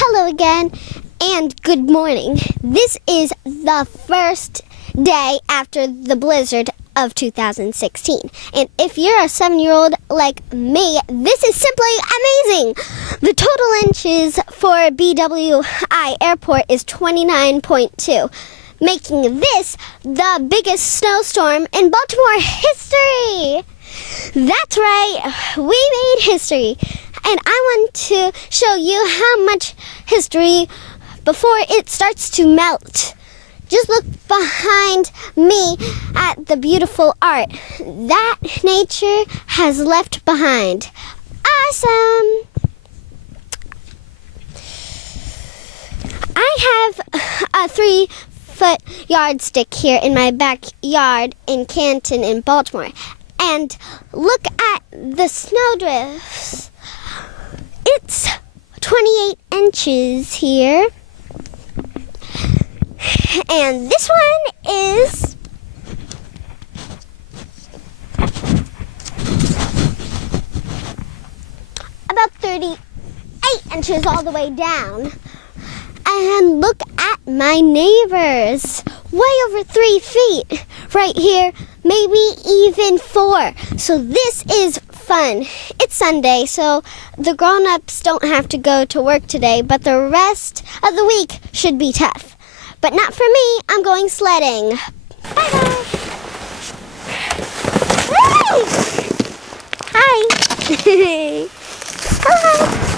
Hello again, and good morning. This is the first day after the blizzard of 2016. And if you're a 7-year-old like me, this is simply amazing. The total inches for BWI Airport is 29.2, making this the biggest snowstorm in Baltimore history. That's right, we made history. And I want to show you how much history before it starts to melt. Just look behind me at the beautiful art that nature has left behind. Awesome! I have a 3-foot yardstick here in my backyard in Canton in Baltimore. And look at the snowdrifts. It's 28 inches here. And this one is about 38 inches all the way down. And look at my neighbors. Way over 3 feet right here, maybe even 4. So this is fun. It's Sunday, so the grown-ups don't have to go to work today, but the rest of the week should be tough. But not for me. I'm going sledding. Bye-bye. Woo! Hi. Hello.